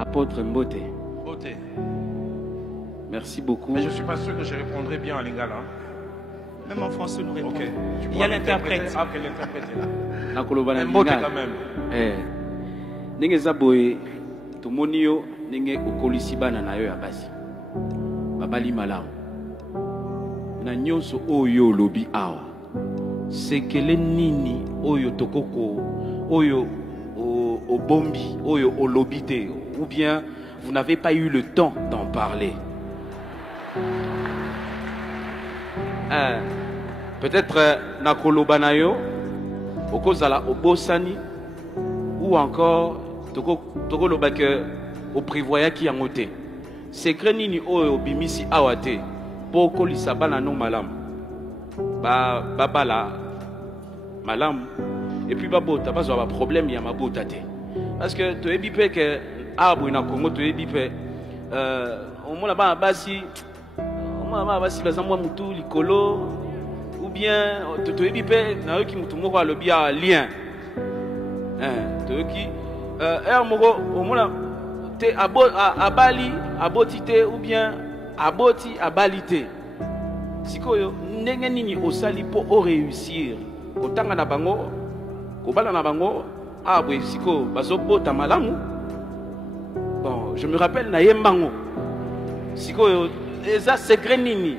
Apôtre Mbote. Mbote. Merci beaucoup. Mais je ne suis pas sûr que je répondrai bien en lingala. Même en français, nous répondons. Ok. Il y a l'interprète. Ah, ok, l'interprète est là. Nakolobana Mbote lingala. quand même. Ndenge zaboye tomoni yo ndenge okolisi bana na yo ya basi. Babali malamu. Na nyonso oyo lobi awa. Sekele nini oyo tokoko oyo obombi oyo olobite ou bien vous n'avez pas eu le temps d'en parler. Peut-être nakolobana yo okozala obosani ou encore toko loba que au prévoya ki yango te. Secret nini oyo bimisi awate poko lisabana no malam. Babala malam et puis babota pas avoir problème ya mabota te. Parce que tu es bipé que arbre na Congo tu es bipé au moins là-bas basi bazamwa mutu likolo ou bien tu es bipé na ki mutu moko alobi ya lien toki moko au moins te abali aboti te ou bien aboti abali te sikoyo ndenge nini osali po o réussir kotanga na bango kobala na bango abwe siko bazobota malamu. Bon, je me rappelle na yembango sikoyo eza secret nini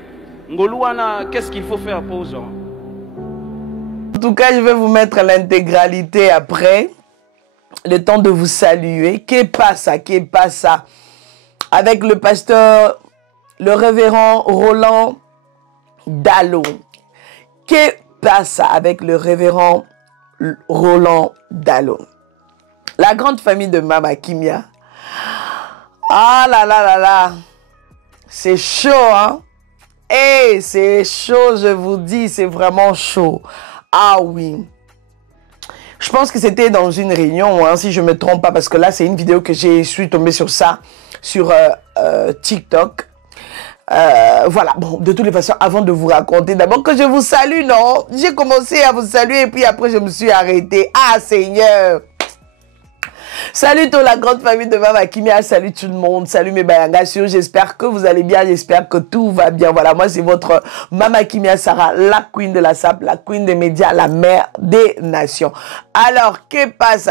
ngoluana, qu'est-ce qu'il faut faire pour ça? En tout cas, je vais vous mettre l'intégralité après. Le temps de vous saluer. Que passa? Avec le pasteur, le révérend Roland Dallot. Que passa avec le révérend Roland Dallot? La grande famille de Mama Kimia. Ah là là là là. C'est chaud, hein? Eh, c'est chaud, je vous dis, c'est vraiment chaud. Ah oui. Je pense que c'était dans une réunion, hein, si je ne me trompe pas, parce que là, c'est une vidéo que je suis tombée sur ça, sur TikTok. Voilà, bon, de toutes les façons, avant de vous raconter, d'abord que je vous salue, non? J'ai commencé à vous saluer et puis après, je me suis arrêtée. Ah, Seigneur! Salut toute la grande famille de Mama Kimia, salut tout le monde, salut mes bayangasio, j'espère que vous allez bien, j'espère que tout va bien. Voilà, moi c'est votre Mama Kimia Sarah, la queen de la SAP, la queen des médias, la mère des nations. Alors, que passe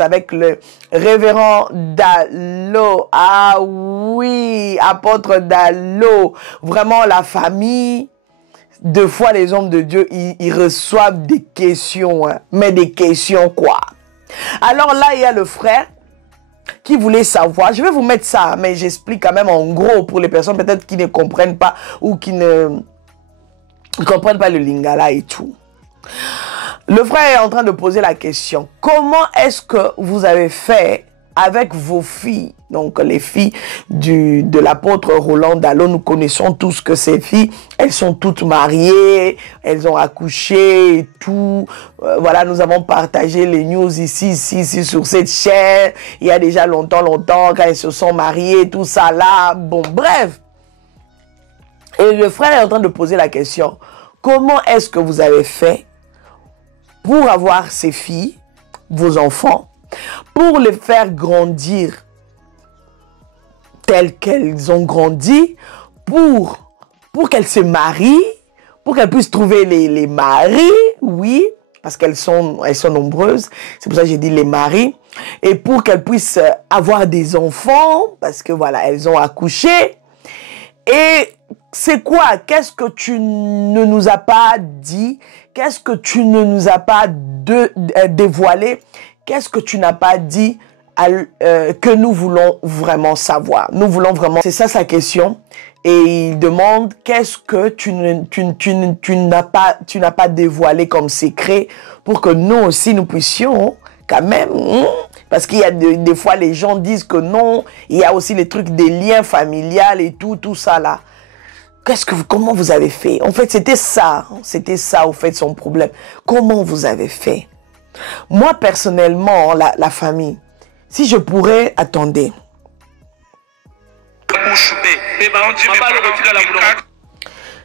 avec le révérend Dallot? Ah oui, apôtre Dallot, vraiment la famille. Deux fois les hommes de Dieu, ils reçoivent des questions, hein, mais des questions quoi? Alors là, il y a le frère qui voulait savoir. Je vais vous mettre ça, mais j'explique quand même en gros pour les personnes peut-être qui ne comprennent pas ou qui ne comprennent pas le lingala et tout. Le frère est en train de poser la question. Comment est-ce que vous avez fait avec vos filles? Donc les filles de l'apôtre Roland Dallot, nous connaissons tous que ces filles, elles sont toutes mariées, elles ont accouché et tout. Voilà, nous avons partagé les news ici sur cette chaîne. Il y a déjà longtemps, quand elles se sont mariées, tout ça là. Bon, bref. Et le frère est en train de poser la question. Comment est-ce que vous avez fait pour avoir ces filles, vos enfants, pour les faire grandir telles qu'elles ont grandi, pour qu'elles se marient, pour qu'elles puissent trouver les maris, oui, parce qu'elles sont nombreuses, c'est pour ça que j'ai dit les maris, et pour qu'elles puissent avoir des enfants, parce que voilà, elles ont accouché. Et c'est quoi? Qu'est-ce que tu ne nous as pas dit? Qu'est-ce que tu ne nous as pas dévoilé? Qu'est-ce que tu n'as pas dit que nous voulons vraiment savoir? Nous voulons vraiment... C'est ça sa question. Et il demande qu'est-ce que tu n'as pas dévoilé comme secret pour que nous aussi nous puissions quand même... Parce qu'il y a des fois les gens disent que non. Il y a aussi les trucs des liens familiales et tout ça là. Comment vous avez fait? En fait, c'était ça au fait son problème. Comment vous avez fait? Moi, personnellement, la famille, si je pourrais, attendez.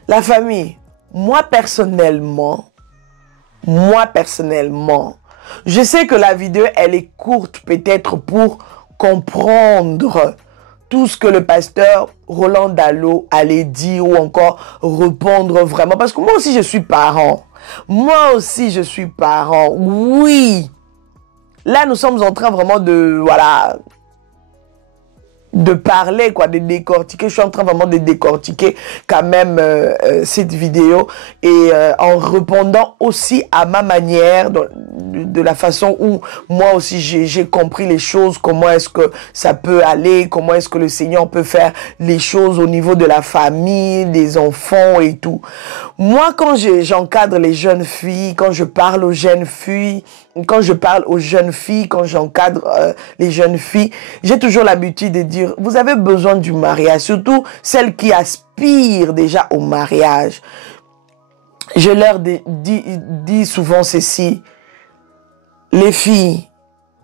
La famille, moi personnellement, je sais que la vidéo, elle est courte peut-être pour comprendre tout ce que le pasteur Roland Dallot allait dire ou encore répondre vraiment. Parce que moi aussi, je suis parent. Moi aussi, je suis parent. Oui. Là, nous sommes en train vraiment de, voilà, de parler, quoi, de décortiquer. Je suis en train vraiment de décortiquer quand même cette vidéo et en répondant aussi à ma manière, de la façon où moi aussi j'ai compris les choses, comment est-ce que ça peut aller, comment est-ce que le Seigneur peut faire les choses au niveau de la famille, des enfants et tout. Moi, quand j'encadre les jeunes filles, quand je parle aux jeunes filles, quand j'encadre les jeunes filles, j'ai toujours l'habitude de dire, vous avez besoin du mariage, surtout celles qui aspirent déjà au mariage. Je leur dis souvent ceci, les filles,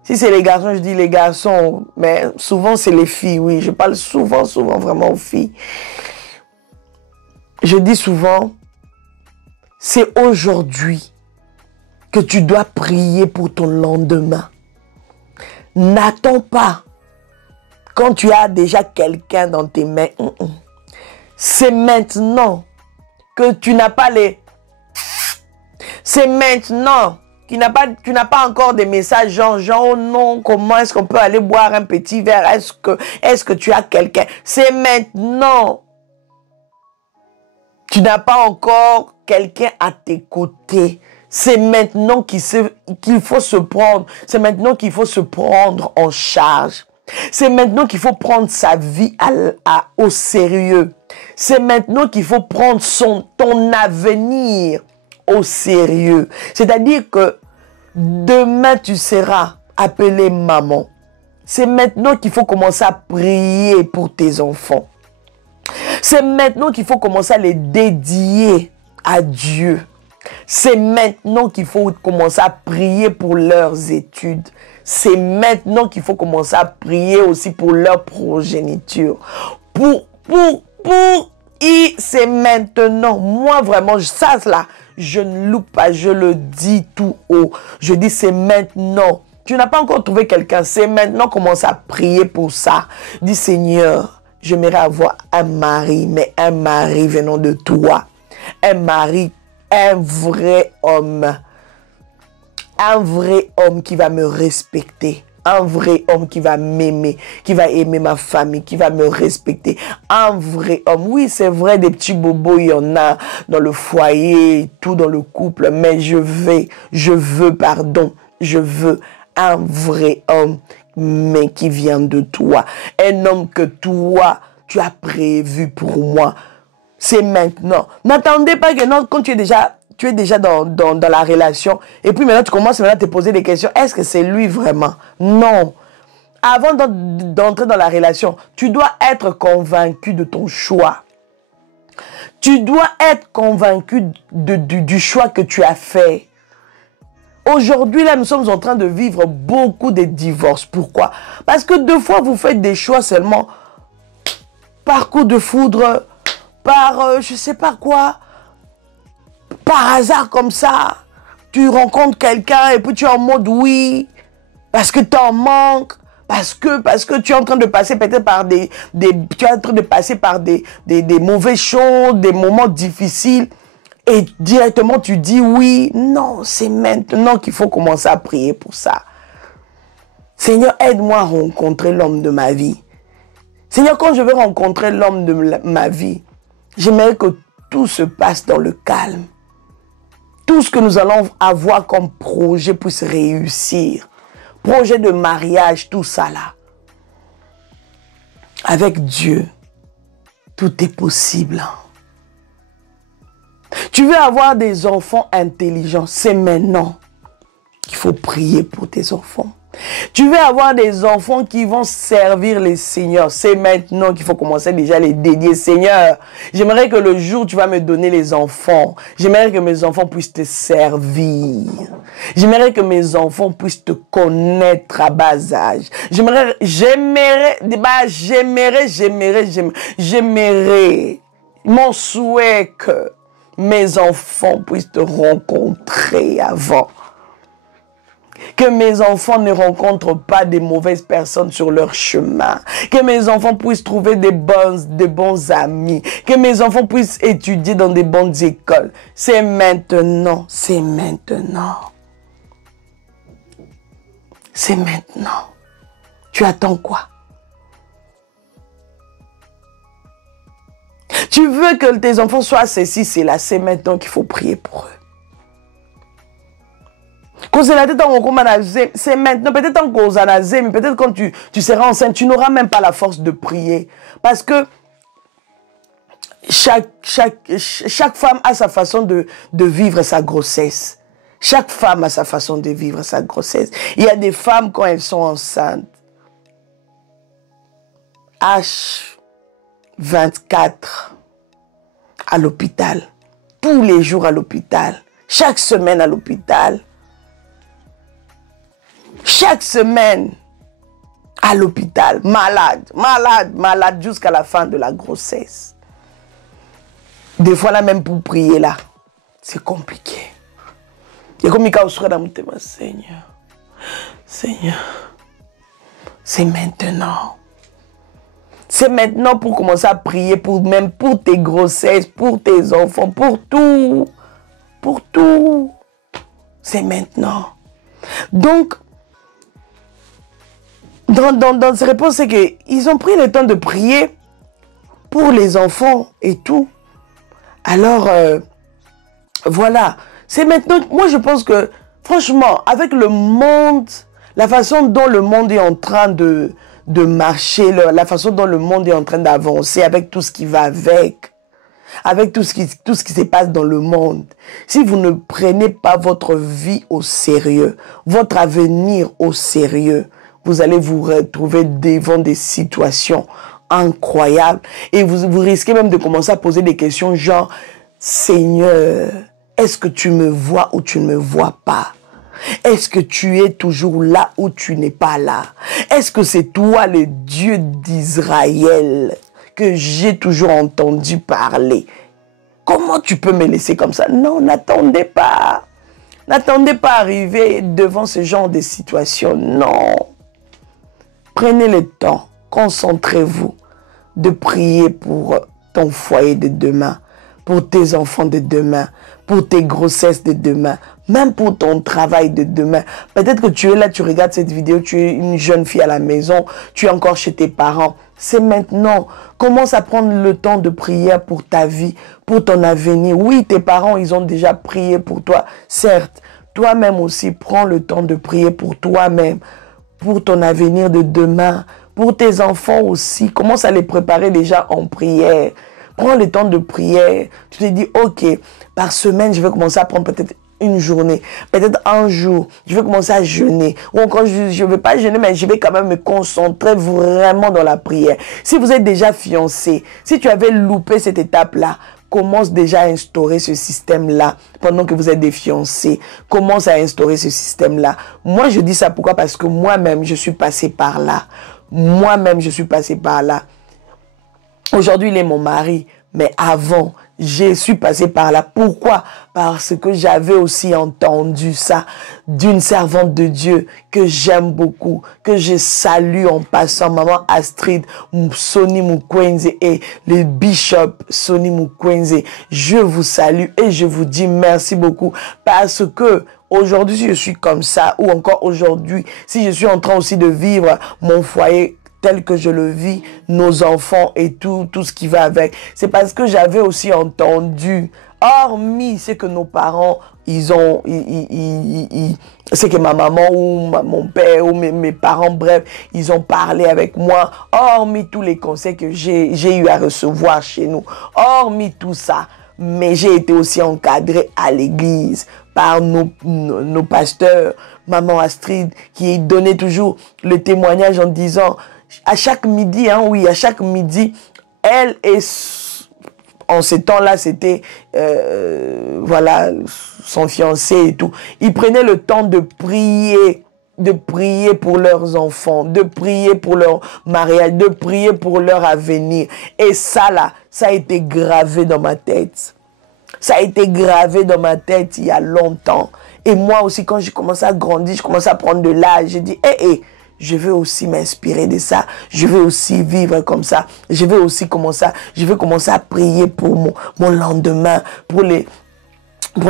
si c'est les garçons, je dis les garçons, mais souvent c'est les filles, oui, je parle souvent vraiment aux filles. Je dis souvent, c'est aujourd'hui que tu dois prier pour ton lendemain. N'attends pas quand tu as déjà quelqu'un dans tes mains. C'est maintenant que tu n'as pas les... C'est maintenant tu n'as pas encore des messages genre oh non, comment est-ce qu'on peut aller boire un petit verre? Est-ce que tu as quelqu'un? C'est maintenant. Tu n'as pas encore quelqu'un à tes côtés. C'est maintenant qu'il faut se prendre. C'est maintenant qu'il faut se prendre en charge. C'est maintenant qu'il faut prendre sa vie au sérieux. C'est maintenant qu'il faut prendre ton avenir au sérieux. C'est-à-dire que demain, tu seras appelée maman. C'est maintenant qu'il faut commencer à prier pour tes enfants. C'est maintenant qu'il faut commencer à les dédier à Dieu. C'est maintenant qu'il faut commencer à prier pour leurs études. C'est maintenant qu'il faut commencer à prier aussi pour leur progéniture. C'est maintenant. Moi, vraiment, ça là, je ne loupe pas, je le dis tout haut. Je dis c'est maintenant. Tu n'as pas encore trouvé quelqu'un, c'est maintenant. Commence à prier pour ça. Dis Seigneur, j'aimerais avoir un mari, mais un mari venant de toi. Un mari, un vrai homme qui va me respecter. Un vrai homme qui va m'aimer, qui va aimer ma famille, qui va me respecter. Un vrai homme. Oui, c'est vrai, des petits bobos, il y en a dans le foyer, tout dans le couple. Mais je veux un vrai homme, mais qui vient de toi. Un homme que toi, tu as prévu pour moi. C'est maintenant. N'attendez pas que non, quand tu es déjà dans la relation, et puis maintenant tu commences à te poser des questions. Est-ce que c'est lui vraiment? Non. Avant d'entrer dans la relation, tu dois être convaincu de ton choix. Tu dois être convaincu du choix que tu as fait. Aujourd'hui, là, nous sommes en train de vivre beaucoup de divorces. Pourquoi? Parce que deux fois, vous faites des choix seulement par coup de foudre, par je sais pas quoi, par hasard comme ça. Tu rencontres quelqu'un et puis tu es en mode oui, parce que tu en manques, parce que tu es en train de passer peut-être par des mauvaises choses, des moments difficiles. Et directement, tu dis oui. Non, c'est maintenant qu'il faut commencer à prier pour ça. Seigneur, aide-moi à rencontrer l'homme de ma vie. Seigneur, quand je vais rencontrer l'homme de ma vie, j'aimerais que tout se passe dans le calme. Tout ce que nous allons avoir comme projet puisse réussir. Projet de mariage, tout ça là. Avec Dieu, tout est possible. Tu veux avoir des enfants intelligents, c'est maintenant qu'il faut prier pour tes enfants. Tu veux avoir des enfants qui vont servir les seigneurs, c'est maintenant qu'il faut commencer déjà à les dédier. Seigneur, j'aimerais que le jour où tu vas me donner les enfants, j'aimerais que mes enfants puissent te servir. J'aimerais que mes enfants puissent te connaître à bas âge. J'aimerais, mon souhait que mes enfants puissent te rencontrer avant. Que mes enfants ne rencontrent pas des mauvaises personnes sur leur chemin. Que mes enfants puissent trouver de bons amis. Que mes enfants puissent étudier dans des bonnes écoles. C'est maintenant. C'est maintenant. C'est maintenant. Tu attends quoi? Tu veux que tes enfants soient ceci, c'est là. C'est maintenant qu'il faut prier pour eux. C'est maintenant, peut-être en cause mais peut-être quand tu seras enceinte, tu n'auras même pas la force de prier. Parce que chaque femme a sa façon de vivre sa grossesse. Chaque femme a sa façon de vivre sa grossesse. Il y a des femmes, quand elles sont enceintes, H24 à l'hôpital, tous les jours à l'hôpital, chaque semaine à l'hôpital. Chaque semaine à l'hôpital, malade jusqu'à la fin de la grossesse. Des fois là même pour prier là, c'est compliqué. Il y a comme Seigneur, c'est maintenant. C'est maintenant pour commencer à prier même pour tes grossesses, pour tes enfants, pour tout. Pour tout. C'est maintenant. Donc, dans ces réponses, c'est qu'ils ont pris le temps de prier pour les enfants et tout. Alors, voilà. C'est maintenant, moi je pense que, franchement, avec le monde, la façon dont le monde est en train de marcher, la façon dont le monde est en train d'avancer, avec tout ce qui va avec tout ce qui se passe dans le monde. Si vous ne prenez pas votre vie au sérieux, votre avenir au sérieux, vous allez vous retrouver devant des situations incroyables et vous risquez même de commencer à poser des questions genre « Seigneur, est-ce que tu me vois ou tu ne me vois pas? Est-ce que tu es toujours là ou tu n'es pas là? Est-ce que c'est toi le Dieu d'Israël que j'ai toujours entendu parler? Comment tu peux me laisser comme ça? Non, n'attendez pas. N'attendez pas arriver devant ce genre de situation. Non. Prenez le temps, concentrez-vous de prier pour ton foyer de demain, pour tes enfants de demain, pour tes grossesses de demain, même pour ton travail de demain. Peut-être que tu es là, tu regardes cette vidéo, tu es une jeune fille à la maison, tu es encore chez tes parents. C'est maintenant. Commence à prendre le temps de prier pour ta vie, pour ton avenir. Oui, tes parents, ils ont déjà prié pour toi, certes. Toi-même aussi, prends le temps de prier pour toi-même, pour ton avenir de demain, pour tes enfants aussi. Commence à les préparer déjà en prière. Prends le temps de prière. Tu te dis, ok, par semaine, je vais commencer à prendre peut-être une journée, peut-être un jour, je vais commencer à jeûner. Ou encore, je ne vais pas jeûner, mais je vais quand même me concentrer vraiment dans la prière. Si vous êtes déjà fiancé, si tu avais loupé cette étape-là, commence déjà à instaurer ce système-là pendant que vous êtes des fiancés. Commence à instaurer ce système-là. Moi, je dis ça pourquoi? Parce que moi-même, je suis passé par là. Moi-même, je suis passé par là. Aujourd'hui, il est mon mari. Mais avant, je suis passé par là. Pourquoi? Parce que j'avais aussi entendu ça d'une servante de Dieu que j'aime beaucoup, que je salue en passant, maman Astrid Sonny Mukwenze et le bishop Sonny Mukwenze. Je vous salue et je vous dis merci beaucoup parce que aujourd'hui, si je suis comme ça, ou encore aujourd'hui, si je suis en train aussi de vivre mon foyer tel que je le vis, nos enfants et tout ce qui va avec. C'est parce que j'avais aussi entendu, hormis ce que nos parents, c'est que ma maman ou mon père ou mes parents, bref, ils ont parlé avec moi, hormis tous les conseils que j'ai eu à recevoir chez nous, hormis tout ça. Mais j'ai été aussi encadrée à l'église par nos pasteurs, maman Astrid, qui donnait toujours le témoignage en disant, à chaque midi, à chaque midi, elle et en ces temps-là, c'était voilà, son fiancé et tout. Ils prenaient le temps de prier pour leurs enfants, de prier pour leur mariage, de prier pour leur avenir. Et ça là, ça a été gravé dans ma tête. Ça a été gravé dans ma tête il y a longtemps. Et moi aussi, quand j'ai commencé à grandir, je commençais à prendre de l'âge, j'ai dit, je veux aussi m'inspirer de ça. Je veux aussi vivre comme ça. Je veux aussi commencer à prier pour mon lendemain, pour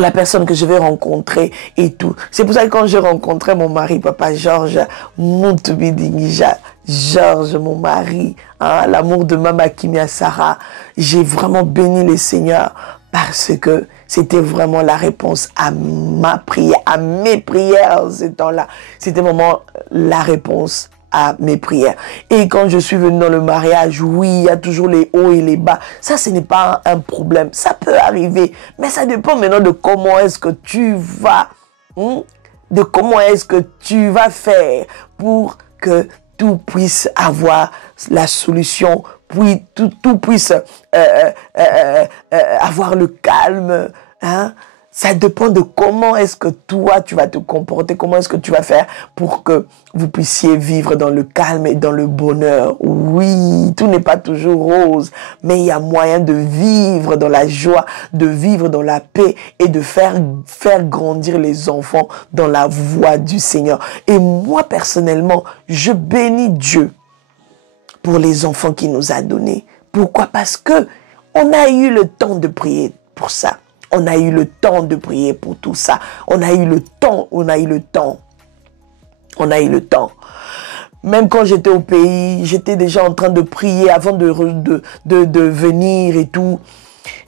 la personne que je vais rencontrer et tout. C'est pour ça que quand j'ai rencontré mon mari, Papa Georges, Georges, mon mari, hein, l'amour de Mama Kimia Sarah, j'ai vraiment béni le Seigneur parce que c'était vraiment la réponse à ma prière, à mes prières en ce temps-là. C'était vraiment la réponse à mes prières. Et quand je suis venue dans le mariage, oui, il y a toujours les hauts et les bas. Ça, ce n'est pas un problème. Ça peut arriver. Mais ça dépend maintenant de comment est-ce que tu vas, de comment est-ce que tu vas faire pour que tout puisse avoir la solution, puis tout puisse avoir le calme, hein? Ça dépend de comment est-ce que toi, tu vas te comporter, comment est-ce que tu vas faire pour que vous puissiez vivre dans le calme et dans le bonheur. Oui, tout n'est pas toujours rose, mais il y a moyen de vivre dans la joie, de vivre dans la paix et de faire grandir les enfants dans la voie du Seigneur. Et moi, personnellement, je bénis Dieu pour les enfants qu'il nous a donnés. Pourquoi? Parce que on a eu le temps de prier pour ça. On a eu le temps de prier pour tout ça. On a eu le temps. Même quand j'étais au pays, j'étais déjà en train de prier avant de venir et tout.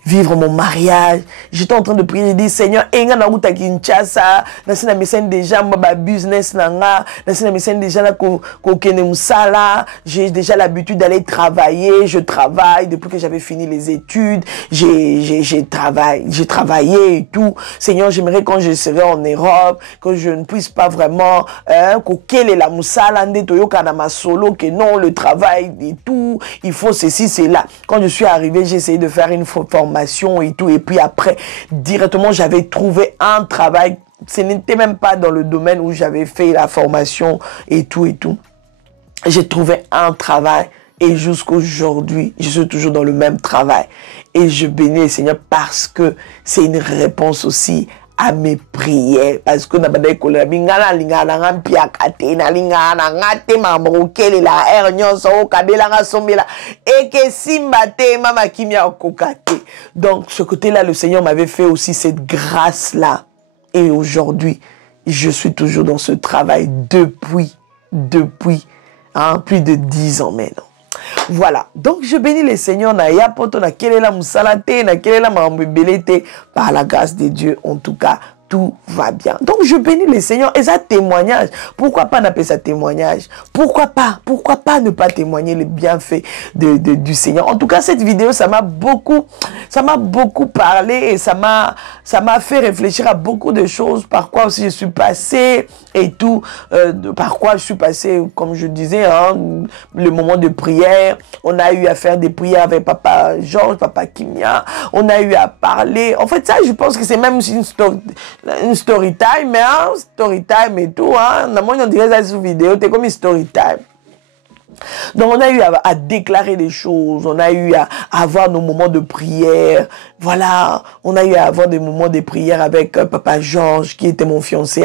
Vivre mon mariage. J'étais en train de prier. J'ai dit, Seigneur, enga na uta Kinshasa, nasina mesen déjà ma business nanga, nasina mesen déjà na kokene musala. J'ai déjà l'habitude d'aller travailler. Je travaille depuis que j'avais fini les études. J'ai travaillé et tout. Seigneur, j'aimerais quand je serai en Europe, que je ne puisse pas vraiment kokele la musala ndeto yoka ma solo, que non, le travail et tout, il faut ceci, c'est là. Quand je suis arrivé, j'ai essayé de faire une formation et tout, et puis après directement j'avais trouvé un travail. Ce n'était même pas dans le domaine où j'avais fait la formation et tout. J'ai trouvé un travail et jusqu'aujourd'hui je suis toujours dans le même travail et je bénis le Seigneur parce que c'est une réponse aussi à mes prières, parce que na bada ekola bingana lingana ngampia katena lingana ngate mambrokele la ernyon so kabela ngasombela et que simbate Mama Kimia okokate. Donc ce côté-là, le Seigneur m'avait fait aussi cette grâce-là. Et aujourd'hui, je suis toujours dans ce travail depuis plus de 10 ans maintenant. Voilà, donc je bénis le Seigneur na yapoto na kelela musalate na kelela mambelete, par la grâce de Dieu. En tout cas, tout va bien. Donc je bénis le Seigneur et ça témoignage. Pourquoi pas n'appeler ça témoignage? Pourquoi pas ne pas témoigner les bienfaits du Seigneur? En tout cas, cette vidéo, ça m'a beaucoup parlé et ça m'a fait réfléchir à beaucoup de choses, par quoi aussi je suis passé et tout, par quoi je suis passé, comme je disais, hein, le moment de prière. On a eu à faire des prières avec Papa Georges, Papa Kimia. On a eu à parler. En fait, ça, je pense que c'est même une story time, hein, story time et tout, hein. On dirait ça sur vidéo, c'est comme une story time. Donc on a eu à déclarer des choses, on a eu à avoir nos moments de prière, voilà, on a eu à avoir des moments de prière avec Papa Georges, qui était mon fiancé,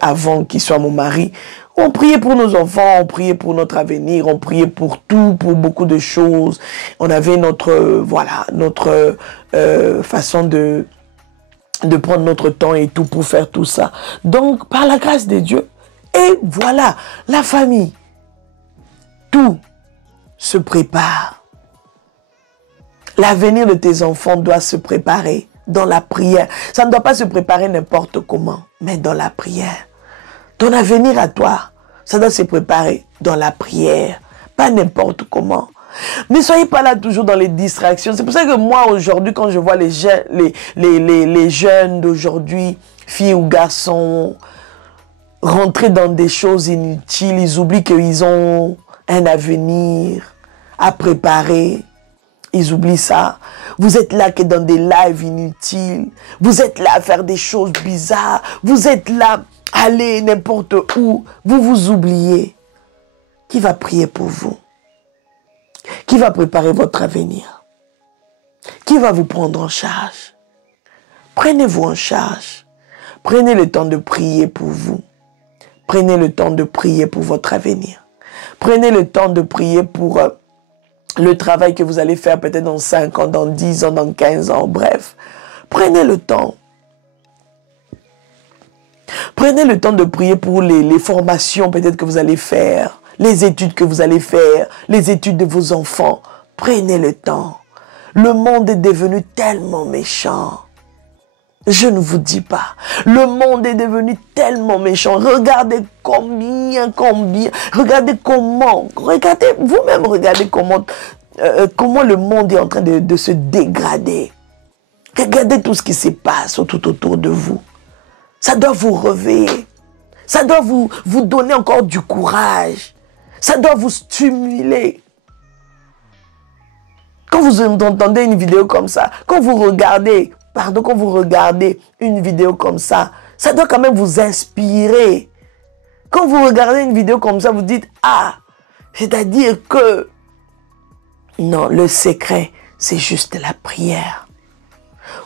avant qu'il soit mon mari. On priait pour nos enfants, on priait pour notre avenir, on priait pour tout, pour beaucoup de choses. On avait notre façon de prendre notre temps et tout pour faire tout ça. Donc, par la grâce de Dieu, et voilà, la famille, tout se prépare. L'avenir de tes enfants doit se préparer dans la prière. Ça ne doit pas se préparer n'importe comment, mais dans la prière. Ton avenir à toi, ça doit se préparer dans la prière, pas n'importe comment. Ne soyez pas là toujours dans les distractions. C'est pour ça que moi, aujourd'hui, quand je vois les jeunes d'aujourd'hui, filles ou garçons, rentrer dans des choses inutiles, ils oublient qu'ils ont un avenir à préparer. Ils oublient ça. Vous êtes là que dans des lives inutiles. Vous êtes là à faire des choses bizarres. Vous êtes là à aller n'importe où. Vous vous oubliez. Qui va prier pour vous? Qui va préparer votre avenir? Qui va vous prendre en charge? Prenez-vous en charge. Prenez le temps de prier pour vous. Prenez le temps de prier pour votre avenir. Prenez le temps de prier pour le travail que vous allez faire peut-être dans 5 ans, dans 10 ans, dans 15 ans, bref. Prenez le temps. Prenez le temps de prier pour les formations peut-être que vous allez faire, les études que vous allez faire, les études de vos enfants. Prenez le temps. Le monde est devenu tellement méchant. Je ne vous dis pas. Le monde est devenu tellement méchant. Regardez combien. Regardez comment. Regardez vous-même, regardez comment le monde est en train de se dégrader. Regardez tout ce qui se passe tout autour de vous. Ça doit vous réveiller. Ça doit vous donner encore du courage. Ça doit vous stimuler. Quand vous entendez une vidéo comme ça, quand vous regardez une vidéo comme ça, ça doit quand même vous inspirer. Quand vous regardez une vidéo comme ça, vous dites, ah, c'est-à-dire que, non, le secret, c'est juste la prière.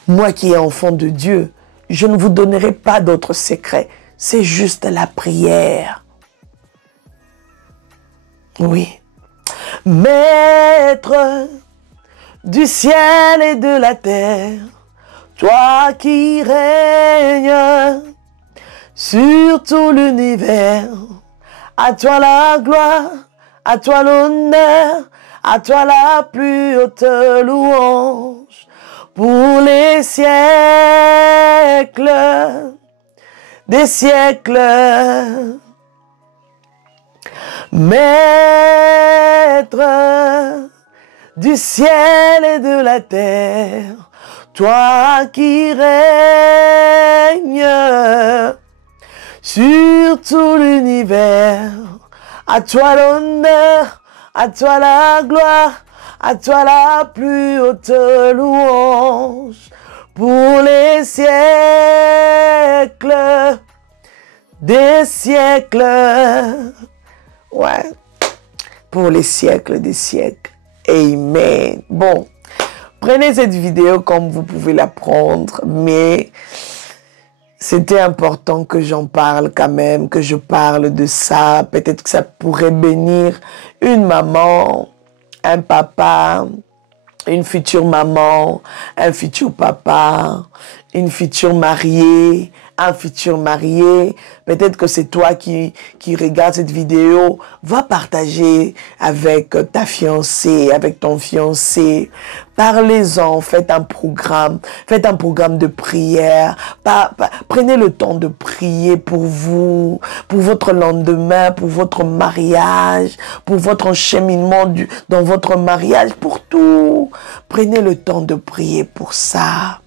Moi qui est enfant de Dieu, je ne vous donnerai pas d'autres secrets. C'est juste la prière. Oui. Maître du ciel et de la terre, toi qui règnes sur tout l'univers, à toi la gloire, à toi l'honneur, à toi la plus haute louange. Pour les siècles des siècles, Maître du ciel et de la terre, toi qui règnes sur tout l'univers, à toi l'honneur, à toi la gloire, à toi la plus haute louange, pour les siècles des siècles. Ouais, pour les siècles des siècles. Amen. Bon, prenez cette vidéo comme vous pouvez la prendre, mais c'était important que j'en parle quand même, que je parle de ça. Peut-être que ça pourrait bénir une maman, un papa, une future maman, un futur papa, une future mariée, un futur marié. Peut-être que c'est toi qui regarde cette vidéo. Va partager avec ta fiancée, avec ton fiancé. Parlez-en, faites un programme de prière. Prenez le temps de prier pour vous, pour votre lendemain, pour votre mariage, pour votre encheminement dans votre mariage, pour tout. Prenez le temps de prier pour ça.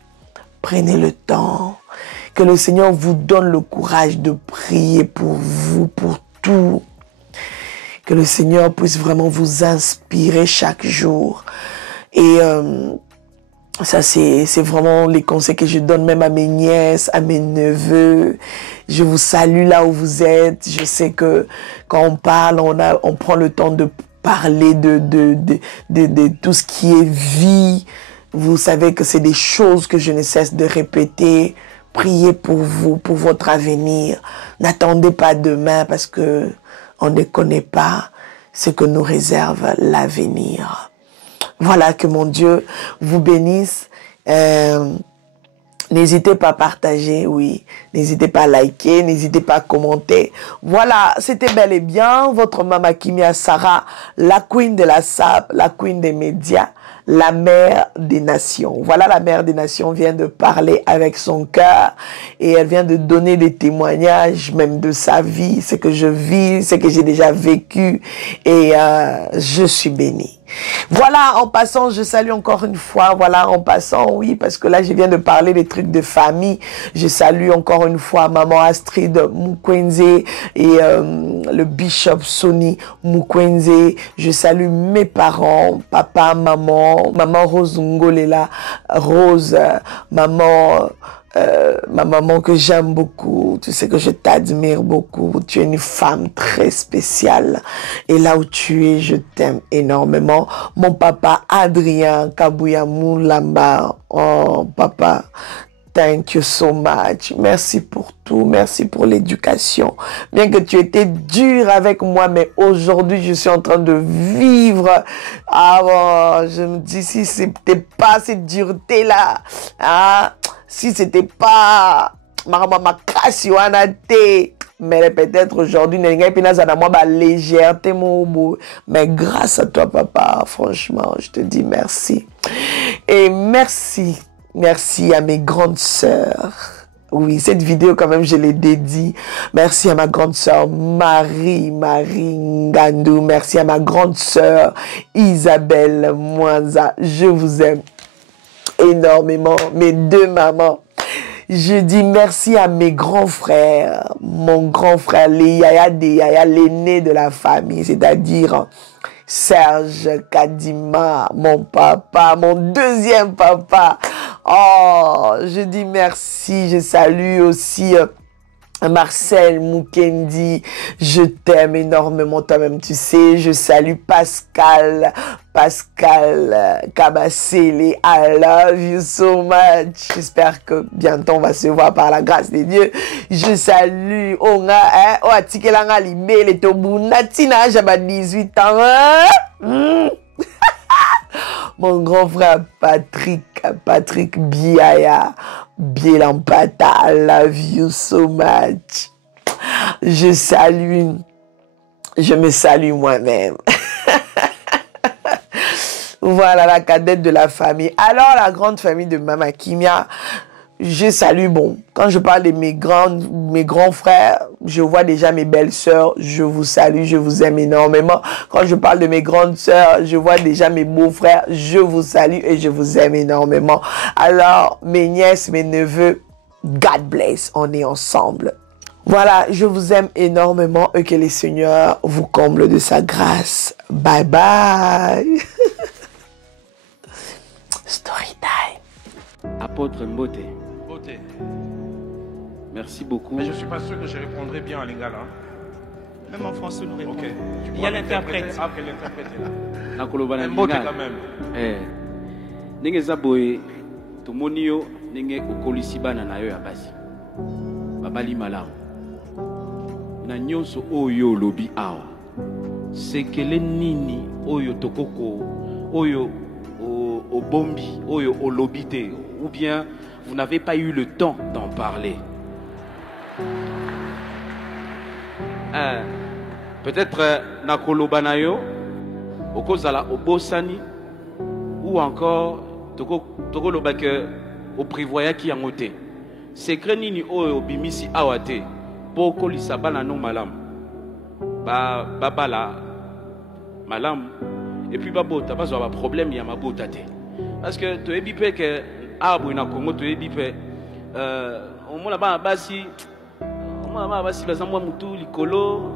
Prenez le temps. Que le Seigneur vous donne le courage de prier pour vous, pour tout. Que le Seigneur puisse vraiment vous inspirer chaque jour. Et ça, c'est vraiment les conseils que je donne même à mes nièces, à mes neveux. Je vous salue là où vous êtes. Je sais que quand on parle, on prend le temps de parler de tout ce qui est vie. Vous savez que c'est des choses que je ne cesse de répéter. Priez pour vous, pour votre avenir. N'attendez pas demain parce que on ne connaît pas ce que nous réserve l'avenir. Voilà, que mon Dieu vous bénisse. N'hésitez pas à partager, oui. N'hésitez pas à liker, n'hésitez pas à commenter. Voilà, c'était bel et bien votre Mama Kimia Sarah, la queen de la SAP, la queen des médias, la mère des nations. Voilà, la mère des nations vient de parler avec son cœur et elle vient de donner des témoignages même de sa vie, ce que je vis, ce que j'ai déjà vécu et je suis bénie. Voilà, en passant, je salue encore une fois, voilà, en passant, oui, parce que là, je viens de parler des trucs de famille. Je salue encore une fois Maman Astrid Mukwenze et le Bishop Sonny Mukwenze. Je salue mes parents, papa, maman, maman Rose Ngolela, Rose, maman... ma maman que j'aime beaucoup, tu sais que je t'admire beaucoup, tu es une femme très spéciale et là où tu es, je t'aime énormément. Mon papa Adrien Kabouya Moulamba, oh papa, Thank you so much. Merci pour tout. Merci pour l'éducation. Bien que tu étais dur avec moi, mais aujourd'hui, je suis en train de vivre. Ah bon, je me dis, si c'était pas cette dureté-là, hein, si c'était pas ma casse, mais peut-être aujourd'hui, légèreté, mais grâce à toi, papa, franchement, je te dis merci. Et merci. Merci à mes grandes sœurs. Oui, cette vidéo, quand même, je l'ai dédiée. Merci à ma grande sœur Marie Ngandou. Merci à ma grande sœur Isabelle Mwanza. Je vous aime énormément, mes deux mamans. Je dis merci à mes grands frères, mon grand frère, les Yaya des Yaya, l'aîné de la famille, c'est-à-dire Serge Kadima, mon papa, mon deuxième papa. Oh, je dis merci, je salue aussi Marcel Mukendi, je t'aime énormément toi-même, tu sais, je salue Pascal Kabassele, I love you so much. J'espère que bientôt on va se voir par la grâce de Dieu. Je salue Onga, Atikelanga Libele Tobunatina, j'avais 18 ans. Mon grand frère Patrick Biaya, Bielampata, I love you so much. Je me salue moi-même. Voilà la cadette de la famille. Alors la grande famille de Mama Kimia, je salue, bon, quand je parle de mes grands frères, je vois déjà mes belles sœurs, je vous salue, je vous aime énormément. Quand je parle de mes grandes sœurs, je vois déjà mes beaux-frères, je vous salue et je vous aime énormément. Alors, mes nièces, mes neveux, God bless, on est ensemble. Voilà, je vous aime énormément et que le Seigneur vous comble de sa grâce. Bye bye. Story time. Apôtre Mbote. Beauté. Merci beaucoup. Mais je ne suis pas sûr que je répondrai bien en lingala. Même en français, nous répondons. Ok. Il y a l'interprète. Ah, quel interprète est là. Nakoloba na Mbote lingala. quand même. Eh. Ndenge zaboye tomoni yo ndenge okolisi bana na yo ya basi. Babali malamu. Na nyonso oyo lobi awa. Sekele nini oyo tokoko oyo obombi oyo olobite ou bien vous n'avez pas eu le temps d'en parler. Peut-être nakoloba na yo okozala obosani ou encore toko loba que au prévoya ki yango te. Secret nini oyo bimisi awate po kolisa bana no malam. Ba bala malam et puis babota bazwa ba problème ya mabota te. Parce que tu es bipé que arbre na Congo tu es bipé on mona ba basi bazamwa mutu likolo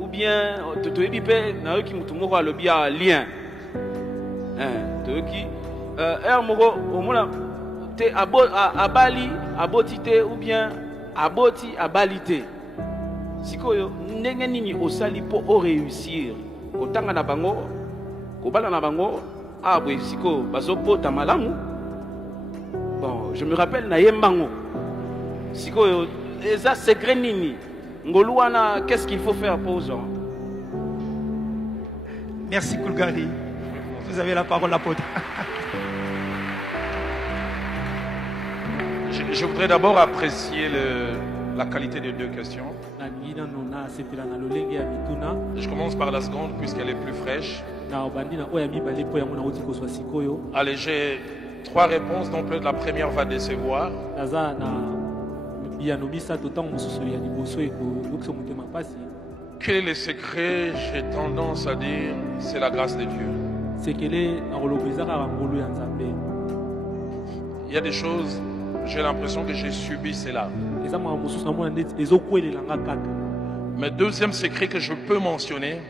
ou bien tu es bipé na yo ki mutu moko alobi ya lien toki moko on mona te abali aboti te ou bien aboti abalite sikoyo ndenge nini osali po o réussir kotanga na bango kobala na bango abwe siko bazopota malamu. Bon, je me rappelle na yembango sikoyo eza secret nini ngoluana, qu'est-ce qu'il faut faire pour ça? Merci Koulgari. Vous avez la parole, l'apôtre. Je voudrais d'abord apprécier la qualité des deux questions. Je commence par la seconde puisqu'elle est plus fraîche. Allez, j'ai 3 réponses, donc peut-être la première va décevoir. Quel est le secret? J'ai tendance à dire c'est la grâce de Dieu. Il y a des choses, j'ai l'impression que j'ai subi cela. Mais deuxième secret que je peux mentionner,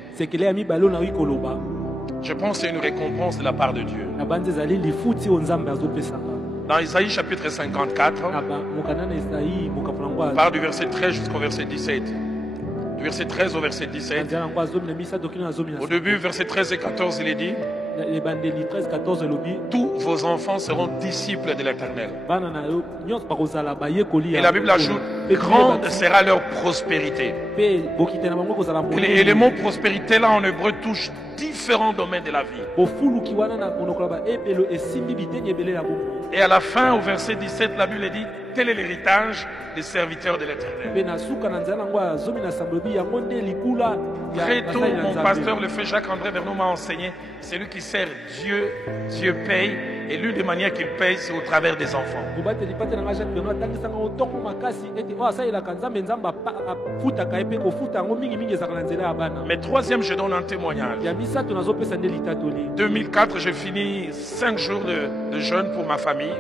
je pense que c'est une récompense de la part de Dieu. Dans Isaïe chapitre 54, on part du verset 13 jusqu'au verset 17. verset 13 au verset 17. Au début, verset 13 et 14, il est dit: tous vos enfants seront disciples de l'Éternel. Et la Bible ajoute: grande sera leur prospérité. Et le mot prospérité là en hébreu touche différents domaines de la vie. Et à la fin, au verset 17, la Bible dit: tel est l'héritage des serviteurs de l'Éternel. Très tôt, mon pasteur, le frère Jacques-André Vernon, m'a enseigné: celui qui sert Dieu, Dieu paye. Et l'une des manières qu'il paye, c'est au travers des enfants. Mais troisième, je donne un témoignage. 2004, j'ai fini 5 jours de jeûne pour ma famille.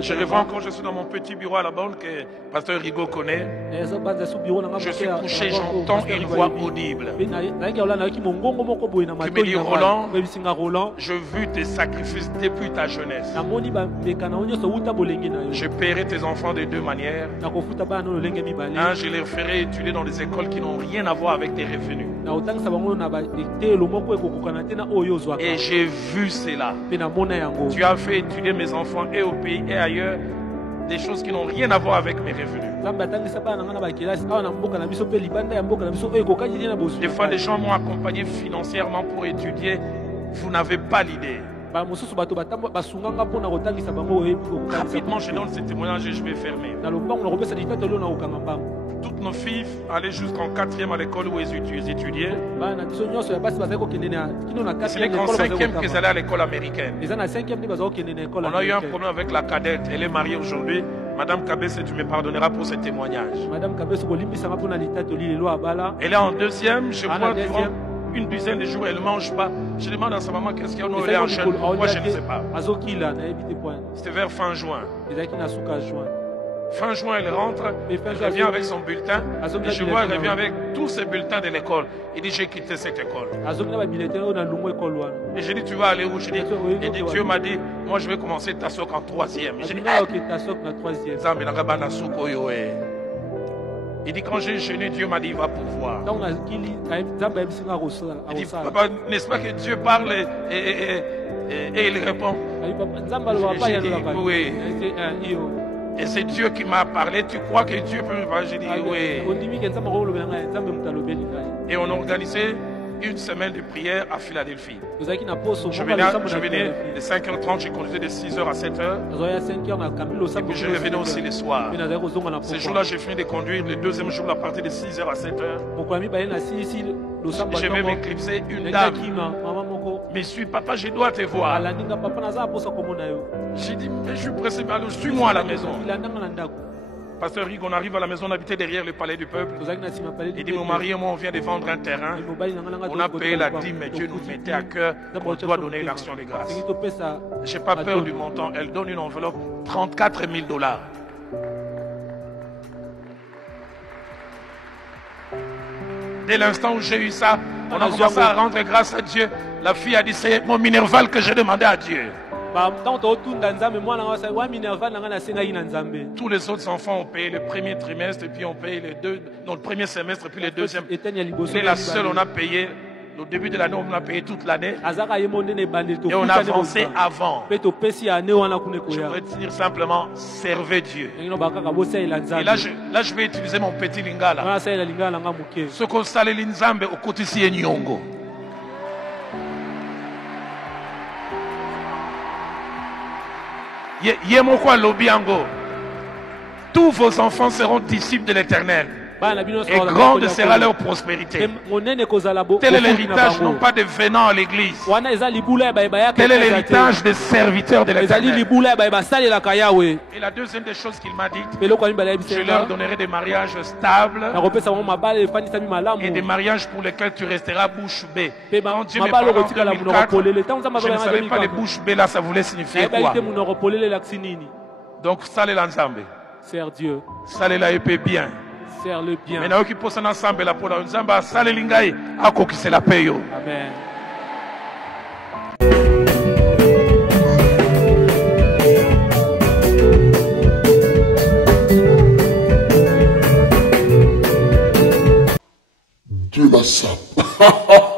Je revois quand je suis dans mon petit bureau à la banque que pasteur Rigaud connaît. Je suis couché, j'entends une voix audible qui me dit: Roland, je veux tes sacrifices depuis ta jeunesse. Je paierai tes enfants de deux manières. Un, je les ferai étudier dans des écoles qui n'ont rien à voir avec tes revenus. Et j'ai vu cela. Tu as fait étudier mes enfants et au pays et ailleurs des choses qui n'ont rien à voir avec mes revenus. Des fois, les gens m'ont accompagné financièrement pour étudier. Vous n'avez pas l'idée. Rapidement, je donne ce témoignage et je vais fermer. Toutes nos filles allaient jusqu'en 4e à l'école où elles étudiaient. Ce n'est qu'en 5e qu'elles allaient à l'école américaine. On a eu un problème avec la cadette. Elle est mariée aujourd'hui. Madame Kabesse, tu me pardonneras pour ce témoignage. Elle est en 2e. Je crois durant une dizaine de jours, elle ne mange pas. Je demande à sa maman qu'est-ce qu'il y a. Elle est en jeûne. Moi, je ne sais pas. C'était vers fin juin. Fin juin, elle rentre, elle revient avec son bulletin. Et je vois, elle revient avec tous ses bulletins de l'école. Il dit: j'ai quitté cette école. Et je dis: tu vas aller où? Je dis, et Dieu m'a dit: moi je vais commencer Tassok en 3e. Je dis: il dit: quand j'ai jeûné, Dieu m'a dit: il va pouvoir. Il dit: papa, n'est-ce pas que Dieu parle et il répond? J'ai dit: oui. Et c'est Dieu qui m'a parlé. Tu crois que Dieu peut me parler? J'ai dit: oui. Et on a organisé une semaine de prière à Philadelphie. Je venais de 5h30, j'ai conduisé de 6h à 7h. Et puis je revenais aussi le soir. Ce jour-là, j'ai fini de conduire le deuxième jour à partir de 6h à 7h. Je vais m'éclipser. Une dame me suit: papa, je dois te voir. J'ai dit: mais je suis pressé, suis-moi à la maison. Pasteur Rick, on arrive à la maison, on habitait derrière le palais du peuple. Il dit: mon mari et moi, on vient de vendre un terrain. On a payé la dîme, mais Dieu nous mettait à cœur qu'on doit donner une action de grâce. Je n'ai pas peur du montant. Elle donne une enveloppe, 34 000 $. Dès l'instant où j'ai eu ça, on a commencé à rendre grâce à Dieu. La fille a dit: c'est mon minerval que j'ai demandé à Dieu. Tous les autres enfants ont payé le premier trimestre, et puis on paye le premier semestre, puis le deuxième. C'est la seule, on a payé. Au début de l'année, on a payé toute l'année. Et on a avancé avant. Je voudrais dire simplement: servez Dieu. Et là, je vais utiliser mon petit lingala. Ce qu'on sale l'inzambe au kotisi et nyongo. Tous vos enfants seront disciples de l'Éternel. Et grande sera leur prospérité. Tel est l'héritage non pas des venants à l'église. Tel est l'héritage des serviteurs de l'Éternel. Et la deuxième des choses qu'il m'a dit: je leur donnerai des mariages stables et des mariages pour lesquels tu resteras bouche bée. Quand Dieu me parle en 2004, je ne savais pas les bouches bées là, ça voulait signifier quoi. Donc, salé l'ensemble. Sers Dieu. Salé la épée bien. Faire le bien. Mais qui pose ensemble la pour nzamba sale lingai akokise la payo. Amen. Tu la sapes.